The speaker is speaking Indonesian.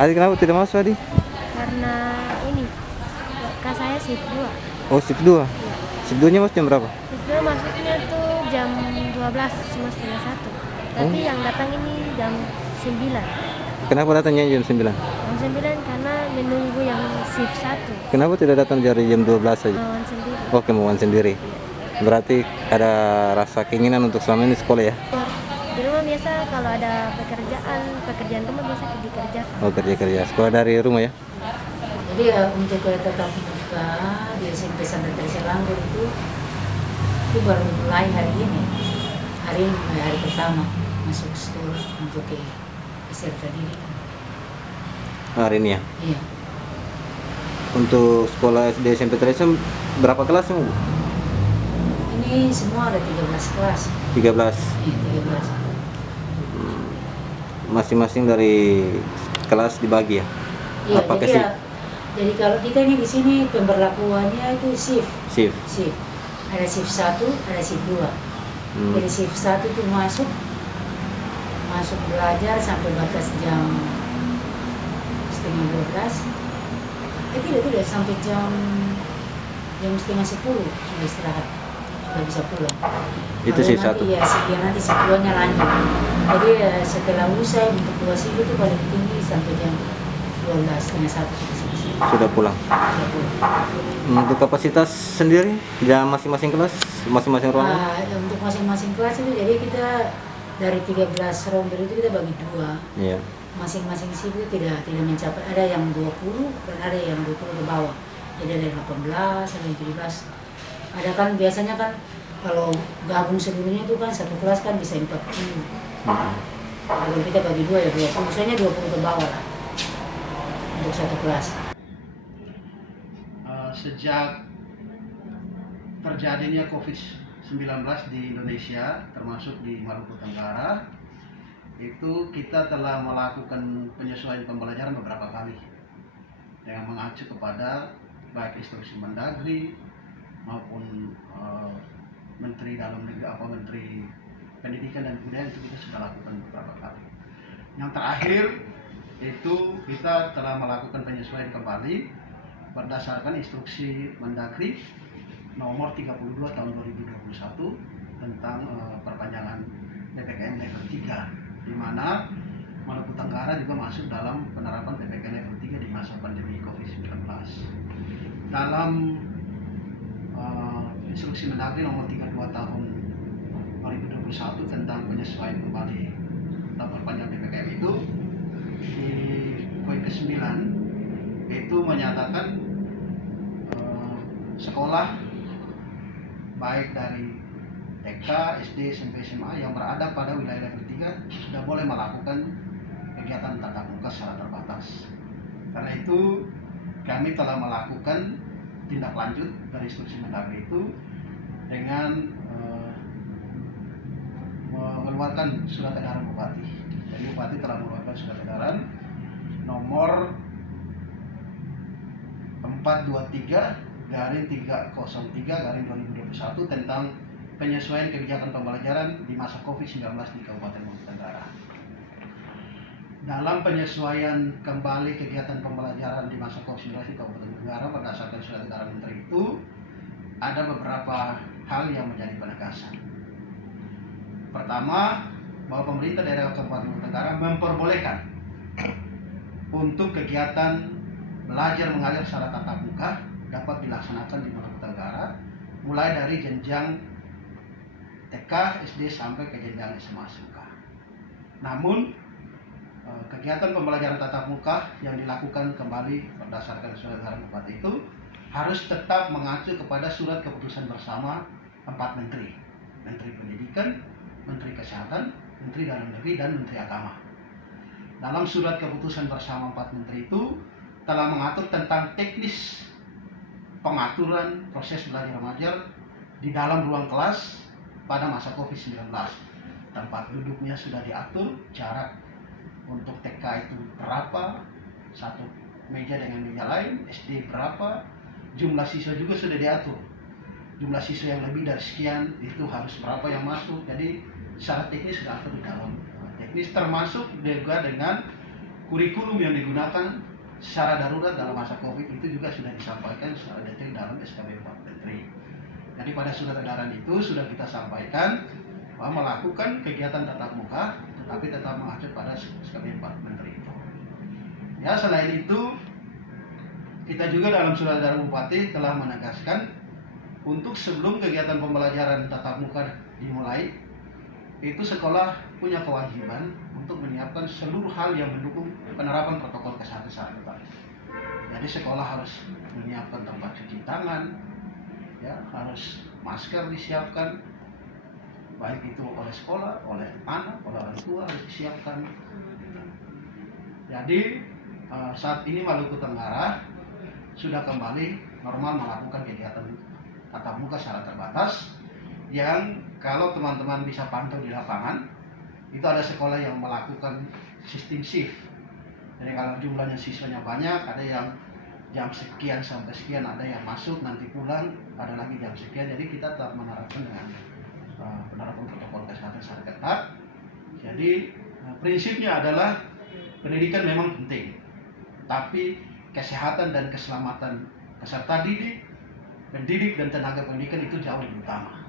Adi kenapa tidak masuk Adi? Karena ini kak saya shift 2. Oh shift 2. Iya. Shift 2 nya mas jam berapa? Shift 2 masuknya tuh jam 12 cuma setengah 1. Tapi yang datang ini jam 9. Kenapa datangnya jam 9? Jam 9 karena menunggu yang shift 1. Kenapa tidak datang dari jam 12 saja? Lawan sendiri. Oh kemauan sendiri. Berarti ada rasa keinginan untuk selama ini sekolah ya? Di rumah biasa kalau ada pekerjaan rumah biasa dikerjakan. Oh kerja-kerja. Sekolah dari rumah ya? Jadi untuk tatap muka di SMP Santa Teresa Langgur itu baru mulai hari ini. Hari ini mulai hari pertama masuk sekolah untuk peserta didik. Hari ini ya? Iya. Untuk sekolah SD SMP Teresa berapa kelas Bu? Ini semua ada 13 kelas. 13. Iya, 13. Masing-masing dari kelas dibagi ya? Iya, Apakah jadi shift? jadi kalau kita ini di sini pemberlakuannya itu shift. Shift. Shift. Ada shift 1, ada shift 2. Jadi shift 1 itu masuk belajar sampai batas jam setengah 12. Tidak sampai jam setengah 10 sudah istirahat, sudah bisa pulang. Itu shift 1. Iya, nanti shift 2-nya lanjut. Jadi setelah usai untuk 2 shift itu paling tinggi sampai jam 12, setengah 1 sudah selesai. Sudah pulang. Sudah pulang. Untuk kapasitas sendiri dan masing-masing kelas, masing-masing ruangan? Untuk masing-masing kelas itu jadi kita dari 13 rounder itu kita bagi 2. Iya. Masing-masing shift itu tidak mencapai, ada yang 20 dan ada yang 20 ke bawah. Jadi ada yang 18, ada yang 17. Ada kan biasanya kan kalau gabung seluruhnya itu kan satu kelas kan bisa 40. Kalau kita bagi 2 ya 20, misalnya 20 ke bawah lah untuk satu kelas. Sejak terjadinya COVID-19 di Indonesia, termasuk di Maluku Tenggara, itu kita telah melakukan penyesuaian pembelajaran beberapa kali dengan mengacu kepada baik instruksi Mendagri maupun Menteri Dalam Negeri Menteri Pendidikan dan Kebudayaan, itu kita sudah lakukan beberapa kali. Yang terakhir itu kita telah melakukan penyesuaian kembali berdasarkan instruksi Mendagri nomor 32 tahun 2021 tentang perpanjangan PPKM level 3, di mana Maluku Tenggara juga masuk dalam penerapan PPKM level 3 di masa pandemi COVID-19. Dalam instruksi Mendagri nomor 32 tahun 2021 tentang penyesuaian kembali atau perpanjangan PPKM itu, di poin ke-9 itu menyatakan sekolah baik dari TK, SD, SMP, SMA yang berada pada wilayah level 3 sudah boleh melakukan kegiatan tatap muka secara terbatas. Karena itu kami telah melakukan tindak lanjut dari instruksi Mendagri itu dengan mengeluarkan surat edaran Bupati. Jadi Bupati telah mengeluarkan surat edaran nomor 423/303/2021 tentang penyesuaian kebijakan pembelajaran di masa COVID-19 di Kabupaten Maluku Tenggara. Dalam penyesuaian kembali kegiatan pembelajaran di masa COVID-19 di Kabupaten Maluku Tenggara berdasarkan surat edaran Menteri itu, ada beberapa hal yang menjadi penegasan. Pertama, bahwa pemerintah daerah Kabupaten Maluku Tenggara memperbolehkan untuk kegiatan belajar mengajar secara tatap muka dapat dilaksanakan di Maluku Tenggara mulai dari jenjang TK, SD sampai ke jenjang SMA SMK. Namun kegiatan pembelajaran tatap muka yang dilakukan kembali berdasarkan surat edaran Bupati itu harus tetap mengacu kepada surat keputusan bersama 4 menteri: Menteri Pendidikan, Menteri Kesehatan, Menteri Dalam Negeri, dan Menteri Agama. Dalam surat keputusan bersama 4 menteri itu telah mengatur tentang teknis pengaturan proses belajar mengajar di dalam ruang kelas pada masa COVID-19. Tempat duduknya sudah diatur, jarak untuk TK itu berapa, satu meja dengan meja lain, SD berapa, jumlah siswa juga sudah diatur. Jumlah siswa yang lebih dari sekian itu harus berapa yang masuk. Jadi secara teknis sudah atur di dalam teknis, termasuk juga dengan kurikulum yang digunakan secara darurat dalam masa COVID itu juga sudah disampaikan secara detail dalam SKB 4 Menteri. Jadi pada surat edaran itu sudah kita sampaikan bahwa melakukan kegiatan tatap muka tetapi tetap mengacu pada SKB 4 Menteri itu. Ya, selain itu kita juga dalam surat edaran Bupati telah menegaskan untuk sebelum kegiatan pembelajaran tatap muka dimulai, itu sekolah punya kewajiban untuk menyiapkan seluruh hal yang mendukung penerapan protokol kesehatan secara ketat. Jadi sekolah harus menyiapkan tempat cuci tangan, ya, harus masker disiapkan, baik itu oleh sekolah, oleh anak, oleh orang tua harus disiapkan. Jadi saat ini Maluku Tenggara sudah kembali normal melakukan kegiatan tatap muka secara terbatas, yang kalau teman-teman bisa pantau di lapangan itu ada sekolah yang melakukan sistem shift. Jadi kalau jumlahnya siswanya banyak, ada yang jam sekian sampai sekian, ada yang masuk nanti pulang, ada lagi jam sekian. Jadi kita tetap menerapkan dengan penerapan protokol kesehatan secara ketat. Jadi prinsipnya adalah pendidikan memang penting, tapi kesehatan dan keselamatan peserta didik, pendidik dan tenaga pendidikan itu jauh lebih utama.